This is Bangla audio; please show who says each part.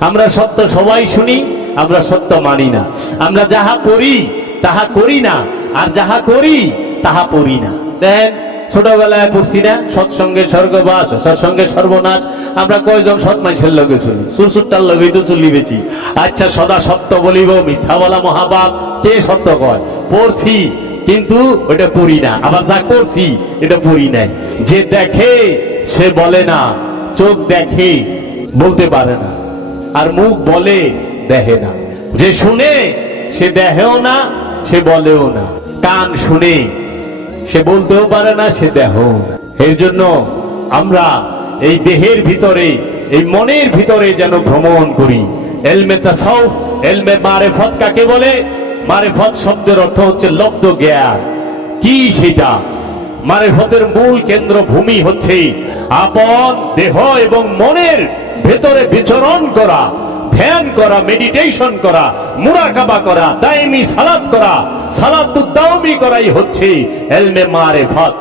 Speaker 1: আমরা সত্য সবাই শুনি, আমরা সত্য মানি না। আমরা যাহা পড়ি তাহা করি না। আর যাহা করি, তাহা পড়ি না। দেখেন, ছোটবেলায় পড়ছি না, সৎসঙ্গে স্বর্গবাস সৎসঙ্গে সর্বনাশ। আমরা কয়জন সৎ মানুষের লগে চলি? সুরসুরটার লগেই তো চলি বেশি। আচ্ছা সদা সত্য বলিব, মিথ্যা বলা মহাপাপ। কে সত্য কয়? পড়ছি, কিন্তু ওটা পড়ি না। আবার যা করছি, এটা পড়ি নাই। যে দেখে, সে বলে না, চোখ দেখে, বলতে পারে না। আর মুখ বলে দেখে না। যে শুনে, সে দেখেও না, সে বলেও না। কান শুনে, সে বলতেও পারে না, সে দেহও না। এর জন্য আমরা এই দেহের ভিতরে, এই মনের ভিতরে যেন ভ্রমণ করি। এলমে তাসাউফ, এলমে মারেফত কাকে বলে? মারে মারেফত শব্দের অর্থ হচ্ছে লব্ধ জ্ঞান। কি সেটা? মারে মারেফতের মূল কেন্দ্র ভূমি হচ্ছে আপন দেহ এবং মনের ভেতরে বিচরণ করা, ধ্যান করা মেডিটেশন করা, মুরাকাবা করা দায়মি সালাদ করা সালাতুদ্দাওমি করাই হচ্ছে এলমে মারেফত।